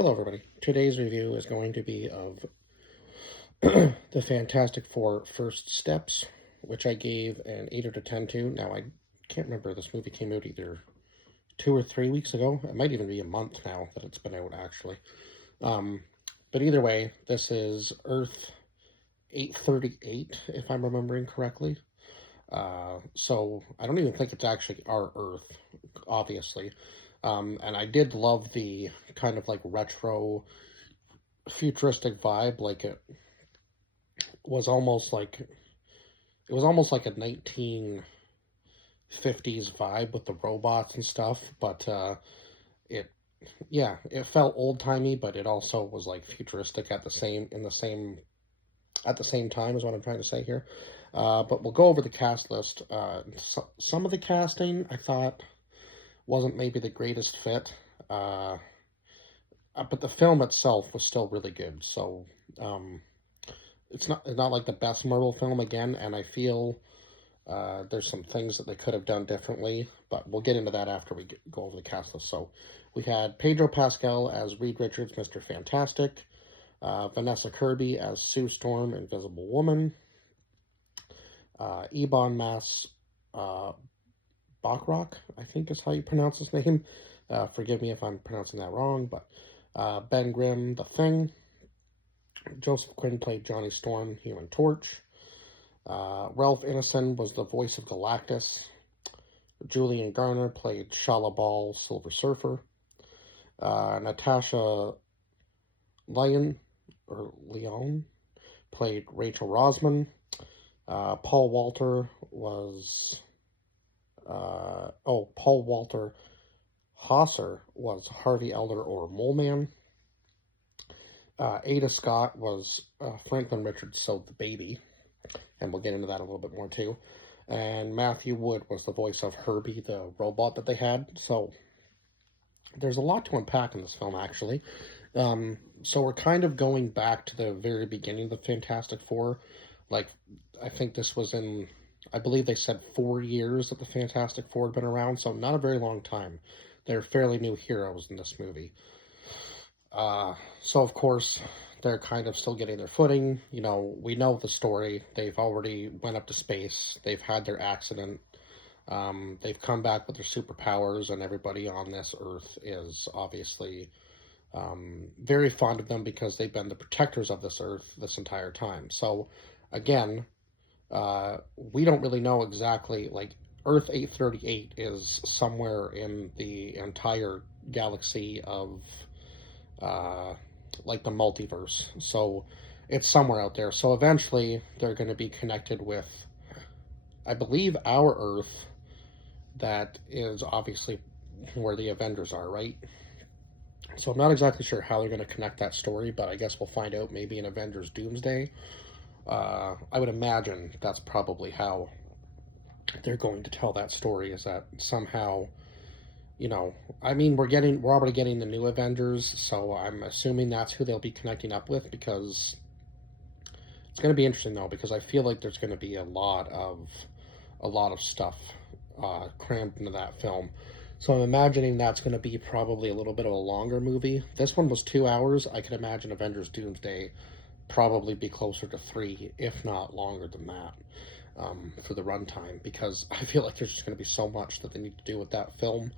Hello, everybody. Today's review is going to be of the Fantastic Four First Steps, which I gave an 8 out of 10 to. Now, I can't remember. This movie came out either 2 or 3 weeks ago. It might even be a month now that it's been out, actually. Um, but either way, this is Earth 838, if I'm remembering correctly. So I don't even think it's actually our Earth, obviously. And I did love the kind of like retro futuristic vibe. Like it was almost like a 1950s vibe with the robots and stuff, but it it felt old-timey, but it also was like futuristic at the same time is what I'm trying to say here. But we'll go over the cast list. Some of the casting I thought wasn't maybe the greatest fit. But the film itself was still really good. So it's not like the best Marvel film again, and I feel there's some things that they could have done differently, but we'll get into that after we go over the cast list. So we had Pedro Pascal as Reed Richards, Mr. Fantastic, Vanessa Kirby as Sue Storm, Invisible Woman, Ebon Moss Bachrach, I think is how you pronounce his name. Forgive me if I'm pronouncing that wrong, but Ben Grimm, The Thing. Joseph Quinn played Johnny Storm, Human Torch. Ralph Ineson was the voice of Galactus. Julian Garner played Shala Ball, Silver Surfer. Natasha Leon played Rachel Rosman. Paul Walter Hauser was Harvey Elder or Mole Man. Ada Scott was Franklin Richards, so the baby, and we'll get into that a little bit more too. And Matthew Wood was the voice of Herbie, the robot that they had. So there's a lot to unpack in this film, actually. So we're kind of going back to the very beginning of the Fantastic Four. Like, I think this was I believe they said 4 years that the Fantastic Four had been around, so not a very long time. They're fairly new heroes in this movie. So of course, they're kind of still getting their footing. You know, we know the story. They've already went up to space. They've had their accident. They've come back with their superpowers, and everybody on this Earth is obviously very fond of them because they've been the protectors of this Earth this entire time. So, again, we don't really know exactly, like, Earth 838 is somewhere in the entire galaxy of like the multiverse. So it's somewhere out there. So eventually they're going to be connected with, I believe, our Earth, that is obviously where the Avengers are, right? So I'm not exactly sure how they're going to connect that story, but I guess we'll find out maybe in Avengers Doomsday. I would imagine that's probably how they're going to tell that story, is that somehow, you know, I mean, we're already getting the new Avengers, so I'm assuming that's who they'll be connecting up with, because it's going to be interesting though, because I feel like there's going to be a lot of stuff crammed into that film. So I'm imagining that's going to be probably a little bit of a longer movie. This one was 2 hours. I can imagine Avengers Doomsday probably be closer to 3, if not longer than that, for the runtime, because I feel like there's just going to be so much that they need to do with that film.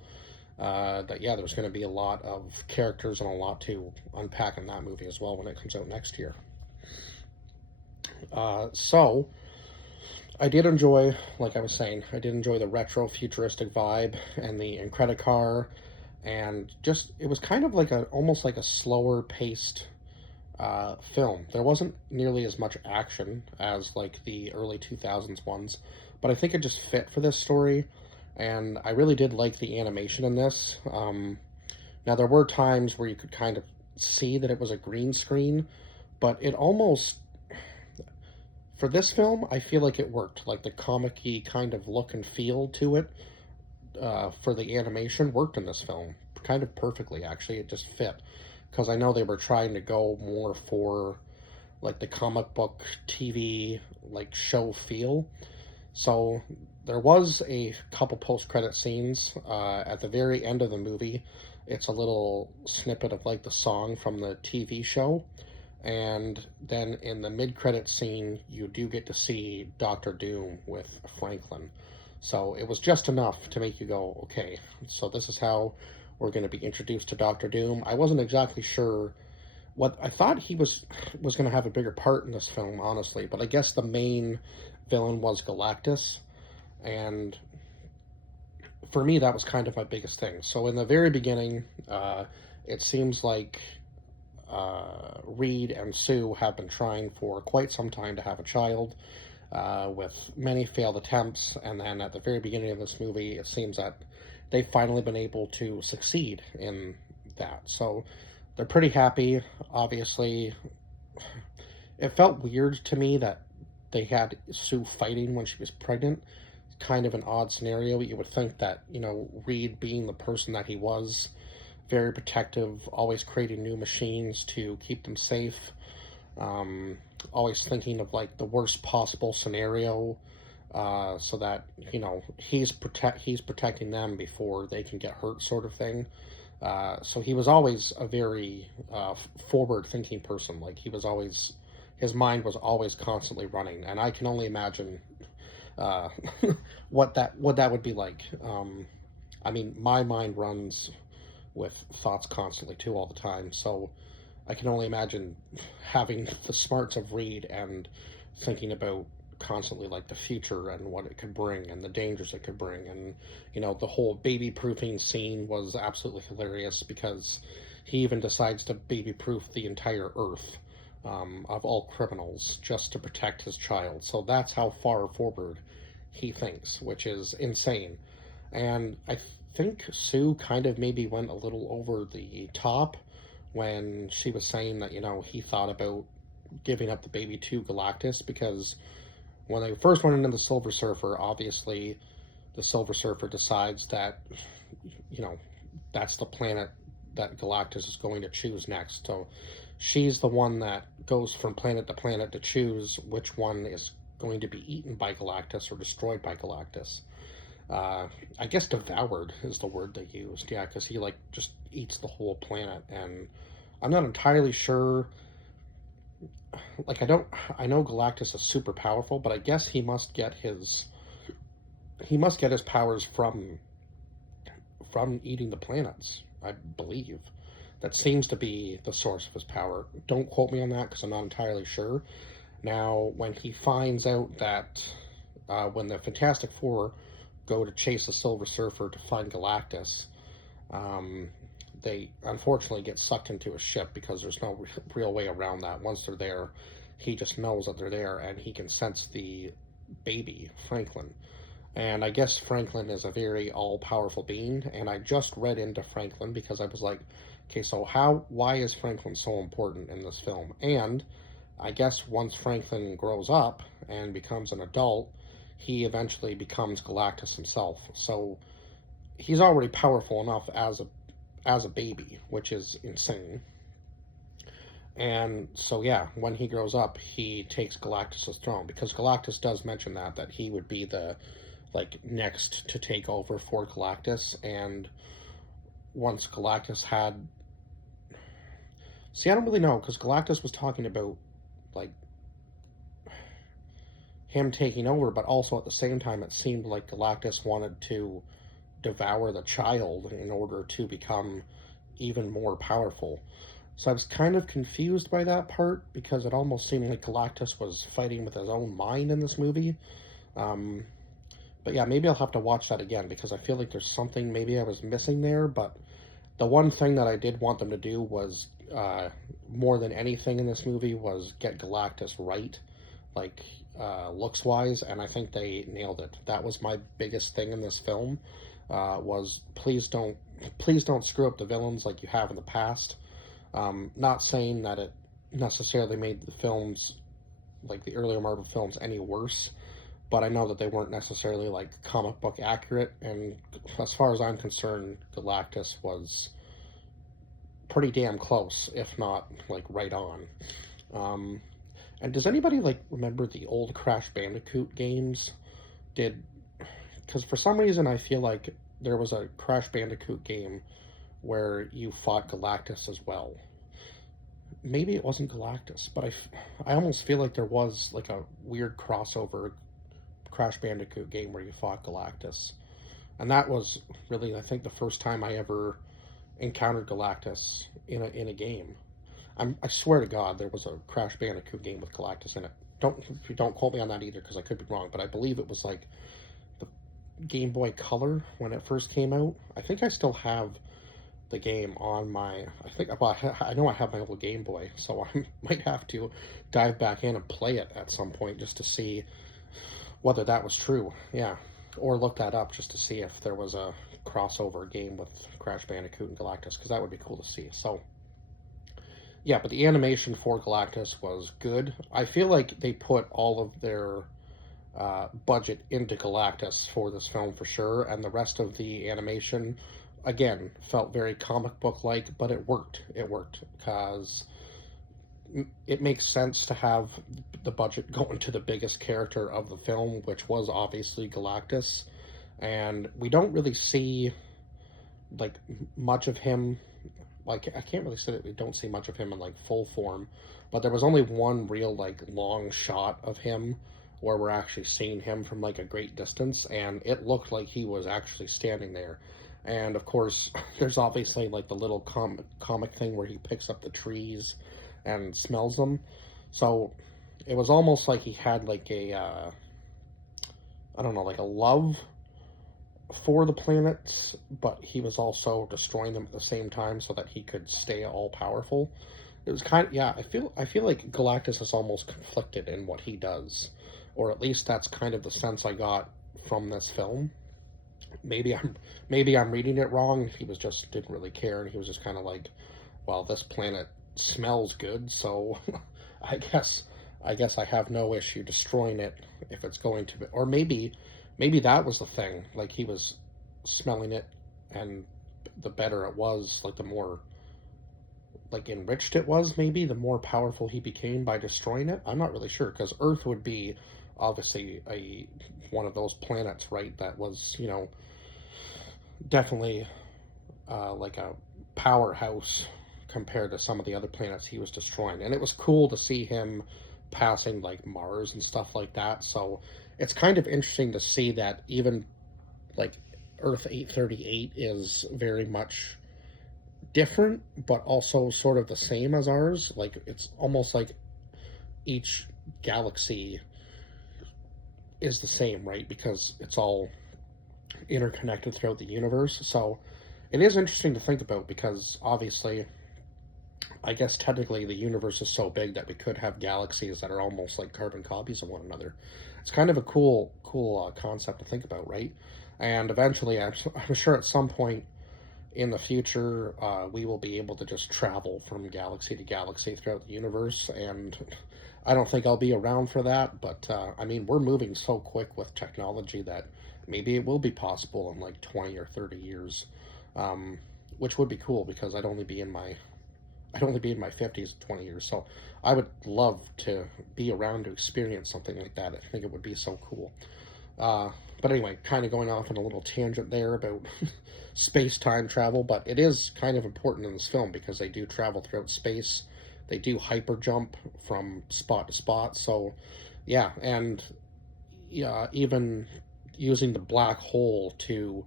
There's going to be a lot of characters and a lot to unpack in that movie as well when it comes out next year. So I did enjoy, like I was saying, I did enjoy the retro futuristic vibe and the Incredicar, and just, it was kind of like almost like a slower paced film. There wasn't nearly as much action as like the early 2000s ones, but I think it just fit for this story. And I really did like the animation in this. Now, there were times where you could kind of see that it was a green screen, but it almost, for this film, I feel like it worked. Like, the comic-y kind of look and feel to it for the animation worked in this film kind of perfectly, actually. It just fit, because I know they were trying to go more for, like, the comic book TV, like, show feel. So there was a couple post-credit scenes at the very end of the movie. It's a little snippet of like the song from the TV show, and then in the mid-credit scene, you do get to see Doctor Doom with Franklin. So it was just enough to make you go, okay, so this is how we're going to be introduced to Doctor Doom. I wasn't exactly sure what I thought he was going to have a bigger part in this film, honestly, but I guess the main villain was Galactus, and for me, that was kind of my biggest thing. So in the very beginning, it seems like Reed and Sue have been trying for quite some time to have a child, with many failed attempts. And then at the very beginning of this movie, it seems that they've finally been able to succeed in that. So they're pretty happy. Obviously, it felt weird to me that they had Sue fighting when she was pregnant. Kind of an odd scenario. You would think that, Reed being the person that he was, very protective, always creating new machines to keep them safe, um, always thinking of like the worst possible scenario, so that he's protecting them before they can get hurt, sort of thing. So he was always a very forward thinking person. Like he was always, his mind was always constantly running, and I can only imagine uh, what that would be like. I mean, my mind runs with thoughts constantly too, all the time. So I can only imagine having the smarts of Reed and thinking about constantly like the future and what it could bring and the dangers it could bring. And the whole baby proofing scene was absolutely hilarious because he even decides to baby proof the entire earth, of all criminals, just to protect his child. So that's how far forward he thinks, which is insane. And I think Sue kind of maybe went a little over the top when she was saying that, he thought about giving up the baby to Galactus, because when they first went into the Silver Surfer, obviously the Silver Surfer decides that, you know, that's the planet that Galactus is going to choose next. So she's the one that goes from planet to planet to choose which one is going to be eaten by Galactus or destroyed by Galactus. I guess devoured is the word they used. Yeah, because he like just eats the whole planet, and I'm not entirely sure. Like I know Galactus is super powerful, but I guess he must get his powers from eating the planets. I believe that seems to be the source of his power. Don't quote me on that because I'm not entirely sure. Now, when he finds out that when the Fantastic Four go to chase the Silver Surfer to find Galactus, um, they unfortunately get sucked into a ship because there's no real way around that. Once they're there, he just knows that they're there and he can sense the baby, Franklin. And I guess Franklin is a very all powerful being. And I just read into Franklin because I was like, okay, so why is Franklin so important in this film? And I guess once Franklin grows up and becomes an adult, he eventually becomes Galactus himself. So he's already powerful enough as a baby, which is insane. And so yeah, when he grows up, he takes Galactus's throne because Galactus does mention that he would be the like next to take over for Galactus. And once Galactus had, see, I don't really know because Galactus was talking about like him taking over, but also at the same time, it seemed like Galactus wanted to devour the child in order to become even more powerful. So I was kind of confused by that part because it almost seemed like Galactus was fighting with his own mind in this movie. Um, but yeah, maybe I'll have to watch that again because I feel like there's something maybe I was missing there. But the one thing that I did want them to do was, more than anything in this movie, was get Galactus right, like looks wise, and I think they nailed it. That was my biggest thing in this film. Was please don't screw up the villains like you have in the past. Not saying that it necessarily made the films, like the earlier Marvel films, any worse, but I know that they weren't necessarily like comic book accurate. And as far as I'm concerned, Galactus was pretty damn close, if not like right on. Um, and does anybody like remember the old Crash Bandicoot games? Did Because for some reason I feel like there was a Crash Bandicoot game where you fought Galactus as well. Maybe it wasn't Galactus, but I almost feel like there was like a weird crossover Crash Bandicoot game where you fought Galactus. And that was really, I think, the first time I ever encountered Galactus in a game. I swear to God, there was a Crash Bandicoot game with Galactus in it. Don't quote me on that either, because I could be wrong. But I believe it was like the Game Boy Color when it first came out. I think I still have the game on my. I know I have my old Game Boy, so I might have to dive back in and play it at some point just to see whether that was true. Yeah, or look that up just to see if there was a crossover game with Crash Bandicoot and Galactus, because that would be cool to see. So yeah, but the animation for Galactus was good. I feel like they put all of their budget into Galactus for this film for sure, and the rest of the animation, again, felt very comic book like, but it worked. It worked because it makes sense to have the budget go into the biggest character of the film, which was obviously Galactus, and we don't really see like much of him. Like, I can't really say that we don't see much of him in like full form, but there was only one real like long shot of him where we're actually seeing him from like a great distance, and it looked like he was actually standing there. And of course, there's obviously like the little comic thing where he picks up the trees and smells them. So it was almost like he had like a I don't know, like a love for the planets, but he was also destroying them at the same time so that he could stay all powerful. It was kind of, yeah, I feel like Galactus is almost conflicted in what he does, or at least that's kind of the sense I got from this film. Maybe I'm reading it wrong. He was just didn't really care, and he was just kind of like, well, this planet smells good, so I guess I have no issue destroying it if it's going to be. Or maybe that was the thing. Like, he was smelling it, and the better it was, like the more like enriched it was, maybe the more powerful he became by destroying it. I'm not really sure, because Earth would be obviously a one of those planets, right? That was, definitely like a powerhouse compared to some of the other planets he was destroying. And it was cool to see him passing like Mars and stuff like that. So it's kind of interesting to see that even like Earth 838 is very much different, but also sort of the same as ours. Like, it's almost like each galaxy is the same, right? Because it's all interconnected throughout the universe. So it is interesting to think about, because obviously, I guess technically the universe is so big that we could have galaxies that are almost like carbon copies of one another. It's kind of a cool concept to think about, right? And eventually, I'm sure at some point in the future, we will be able to just travel from galaxy to galaxy throughout the universe. And I don't think I'll be around for that, but I mean, we're moving so quick with technology that maybe it will be possible in like 20 or 30 years, which would be cool, because I'd only be in my 50s in 20 years. So I would love to be around to experience something like that. I think it would be so cool. But anyway, kind of going off on a little tangent there about space-time travel, but it is kind of important in this film because they do travel throughout space. They do hyper jump from spot to spot. So yeah, and yeah, even using the black hole to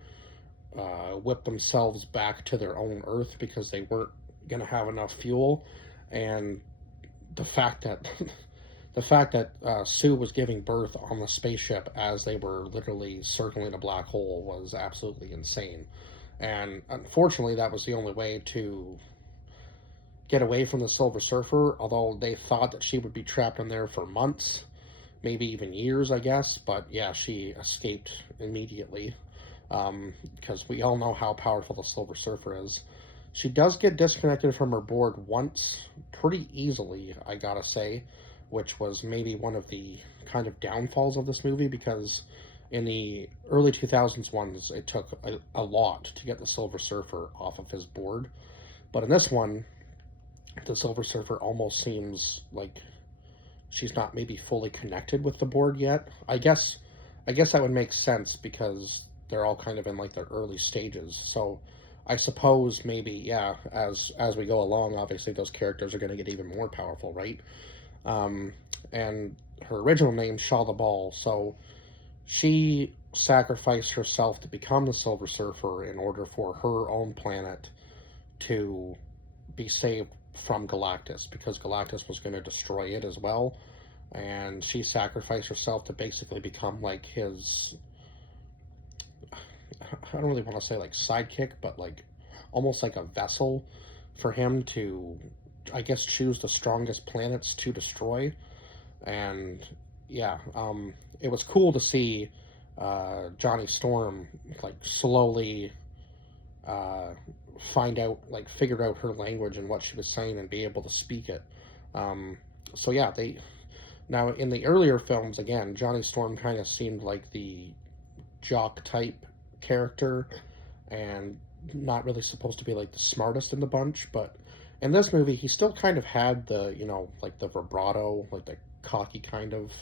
whip themselves back to their own Earth because they weren't going to have enough fuel. And the fact that Sue was giving birth on the spaceship as they were literally circling a black hole was absolutely insane. And unfortunately, that was the only way to get away from the Silver Surfer, although they thought that she would be trapped in there for months, maybe even years, I guess. But yeah, she escaped immediately, because we all know how powerful the Silver Surfer is. She does get disconnected from her board once, pretty easily, I gotta say, which was maybe one of the kind of downfalls of this movie, because in the early 2000s ones, it took a lot to get the Silver Surfer off of his board. But in this one, the Silver Surfer almost seems like she's not maybe fully connected with the board yet. I guess that would make sense, because they're all kind of in like their early stages. So I suppose maybe, yeah, as we go along, obviously those characters are going to get even more powerful, right? Um, and her original name, Shala Ball, so she sacrificed herself to become the Silver Surfer in order for her own planet to be saved from Galactus, because Galactus was going to destroy it as well. And she sacrificed herself to basically become like his, I don't really want to say like sidekick, but like almost like a vessel for him to, I guess, choose the strongest planets to destroy. And yeah, it was cool to see Johnny Storm like slowly uh, find out, like, figure out her language and what she was saying and be able to speak it. Um, so yeah, they now in the earlier films, again, Johnny Storm kind of seemed like the jock type character and not really supposed to be like the smartest in the bunch, but in this movie he still kind of had the, like the vibrato, like the cocky kind of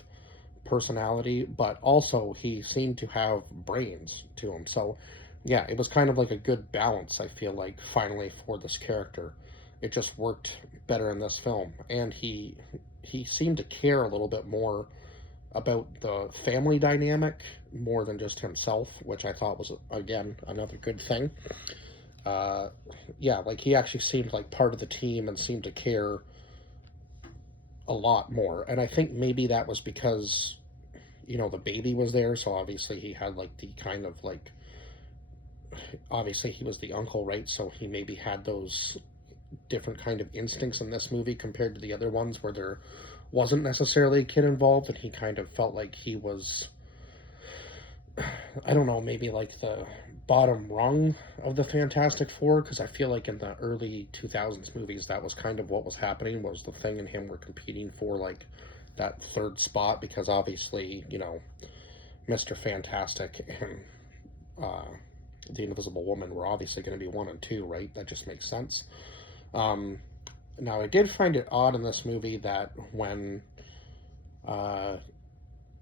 personality, but also he seemed to have brains to him. So yeah, it was kind of like a good balance, I feel like, finally, for this character. It just worked better in this film, and he seemed to care a little bit more about the family dynamic more than just himself, which I thought was, again, another good thing. Uh, yeah, like he actually seemed like part of the team and seemed to care a lot more. And I think maybe that was because, the baby was there, so obviously he had like the kind of like, obviously he was the uncle, right? So he maybe had those different kind of instincts in this movie compared to the other ones where there wasn't necessarily a kid involved, and he kind of felt like he was, I don't know, maybe like the bottom rung of the Fantastic Four, because I feel like in the early 2000s movies that was kind of what was happening, was the Thing and him were competing for like that third spot, because obviously, Mr. Fantastic and uh, the Invisible Woman were obviously going to be 1 and 2, right? That just makes sense. Um, Now, I did find it odd in this movie that uh,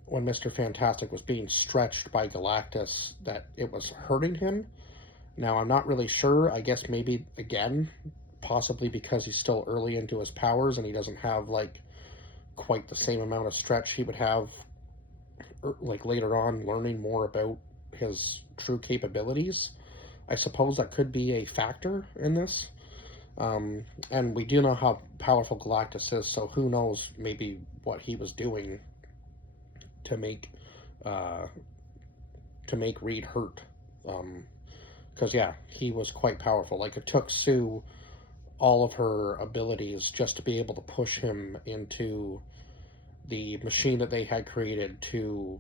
when Mr. Fantastic was being stretched by Galactus, that it was hurting him. Now, I'm not really sure. I guess maybe, again, possibly because he's still early into his powers and he doesn't have, like, quite the same amount of stretch he would have, like, later on, learning more about his true capabilities. I suppose that could be a factor in this. And we do know how powerful Galactus is, so who knows maybe what he was doing to make uh, Reed hurt. Because yeah, he was quite powerful. Like it took Sue all of her abilities just to be able to push him into the machine that they had created to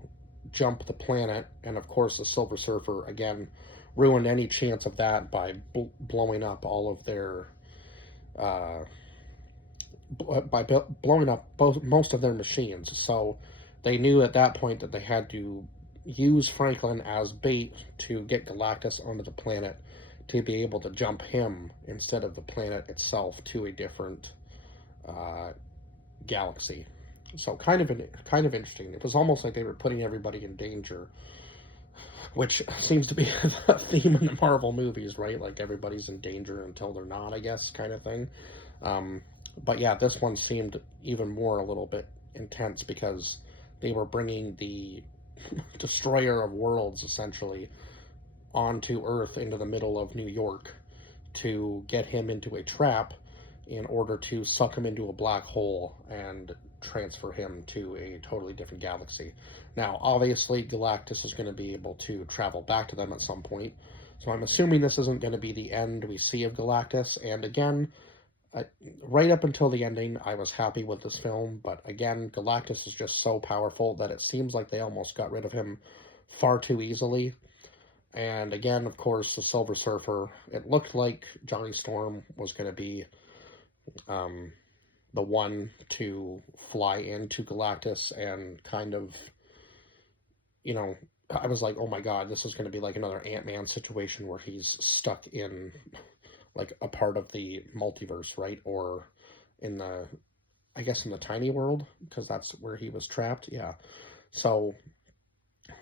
jump the planet, and of course the Silver Surfer again ruined any chance of that by blowing up all of their uh, blowing up most of their machines. So they knew at that point that they had to use Franklin as bait to get Galactus onto the planet to be able to jump him instead of the planet itself to a different uh, galaxy. So kind of interesting. It was almost like they were putting everybody in danger, which seems to be a theme in the Marvel movies, right? Like everybody's in danger until they're not, I guess, kind of thing. Um, but yeah, this one seemed even more a little bit intense because they were bringing the destroyer of worlds essentially onto Earth into the middle of New York to get him into a trap in order to suck him into a black hole and transfer him to a totally different galaxy. Now, obviously, Galactus is going to be able to travel back to them at some point, so I'm assuming this isn't going to be the end we see of Galactus. And again, right up until the ending, I was happy with this film, but again, Galactus is just so powerful that it seems like they almost got rid of him far too easily. And again, of course, the Silver Surfer, it looked like Johnny Storm was going to be um, the one to fly into Galactus and kind of, you know, I was like, oh my god, this is going to be like another Ant-Man situation where he's stuck in like a part of the multiverse, right? Or in the, I guess in the tiny world, because that's where he was trapped. Yeah. So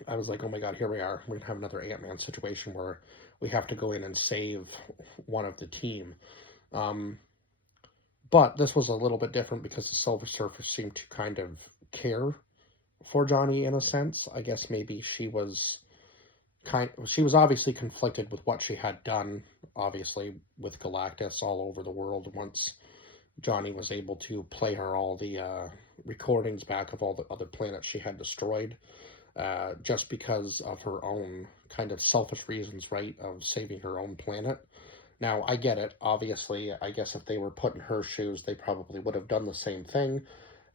I was like, oh my god, here we are. We're gonna have another Ant-Man situation where we have to go in and save one of the team. But this was a little bit different because the Silver Surfer seemed to kind of care for Johnny in a sense. I guess maybe she was obviously conflicted with what she had done, obviously, with Galactus all over the world once Johnny was able to play her all the recordings back of all the other planets she had destroyed, just because of her own kind of selfish reasons, right, of saving her own planet. Now, I get it. Obviously, I guess if they were put in her shoes, they probably would have done the same thing.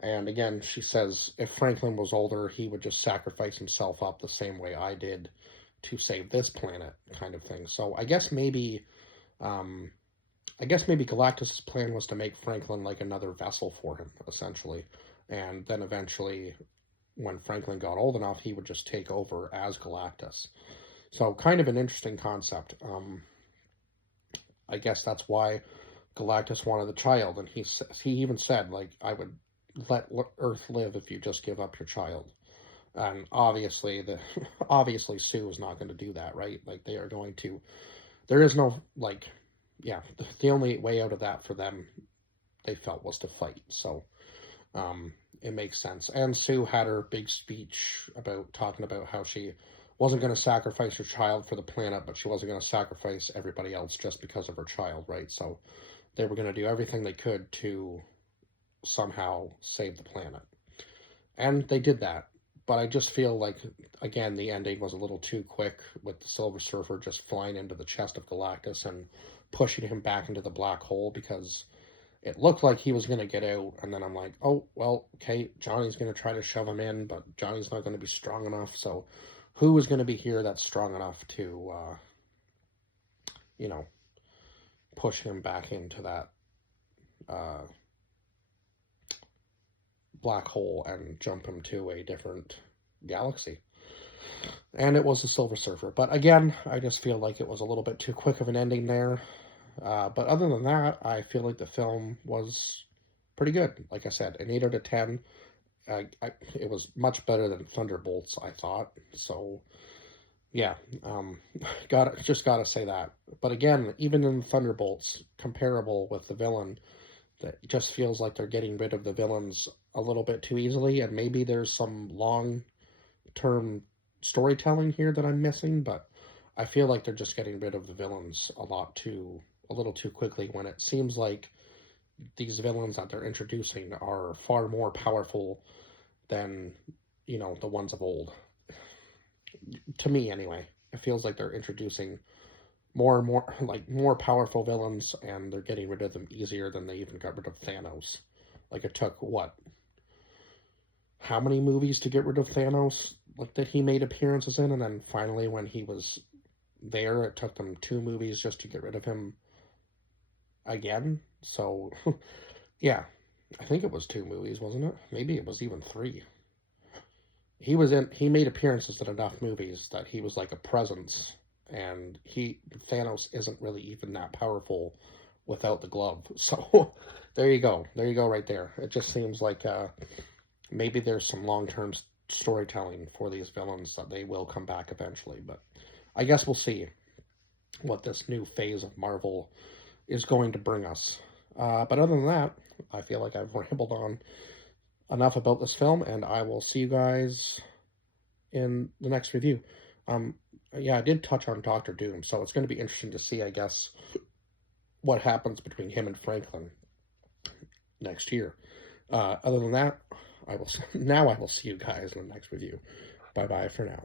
And again, she says if Franklin was older, he would just sacrifice himself up the same way I did to save this planet, kind of thing. So I guess maybe Galactus' plan was to make Franklin like another vessel for him, essentially. And then eventually, when Franklin got old enough, he would just take over as Galactus. So kind of an interesting concept. I guess that's why Galactus wanted the child, and he even said, like, I would let Earth live if you just give up your child. And obviously, obviously Sue is not going to do that, right? Like, they are going to. There is no, like, yeah. The only way out of that for them, they felt, was to fight. So, it makes sense. And Sue had her big speech about talking about how she wasn't going to sacrifice her child for the planet, but she wasn't going to sacrifice everybody else just because of her child, right? So they were going to do everything they could to somehow save the planet. And they did that. But I just feel like, again, the ending was a little too quick with the Silver Surfer just flying into the chest of Galactus and pushing him back into the black hole, because it looked like he was going to get out, and then I'm like, oh, well, okay, Johnny's going to try to shove him in, but Johnny's not going to be strong enough, so who is going to be here that's strong enough to, push him back into that black hole and jump him to a different galaxy? And it was the Silver Surfer. But again, I just feel like it was a little bit too quick of an ending there. But other than that, I feel like the film was pretty good. Like I said, an 8 out of 10. It was much better than Thunderbolts, I thought. So, yeah, gotta say that. But again, even in Thunderbolts, comparable with the villain, that just feels like they're getting rid of the villains a little bit too easily, and maybe there's some long-term storytelling here that I'm missing, but I feel like they're just getting rid of the villains a little too quickly, when it seems like these villains that they're introducing are far more powerful than, the ones of old. To me, anyway. It feels like they're introducing more and more, like, more powerful villains, and they're getting rid of them easier than they even got rid of Thanos. Like, it took, how many movies to get rid of Thanos, like, that he made appearances in, and then finally when he was there, it took them 2 movies just to get rid of him again. So, yeah, I think it was 2 movies, wasn't it? Maybe it was even 3. He made appearances in enough movies that he was like a presence, and Thanos isn't really even that powerful without the glove. So, there you go right there. It just seems like maybe there's some long-term storytelling for these villains that they will come back eventually, but I guess we'll see what this new phase of Marvel is going to bring us. But other than that, I feel like I've rambled on enough about this film, and I will see you guys in the next review. Yeah, I did touch on Doctor Doom, so it's going to be interesting to see, I guess, what happens between him and Franklin next year. Other than that, I will see you guys in the next review. Bye-bye for now.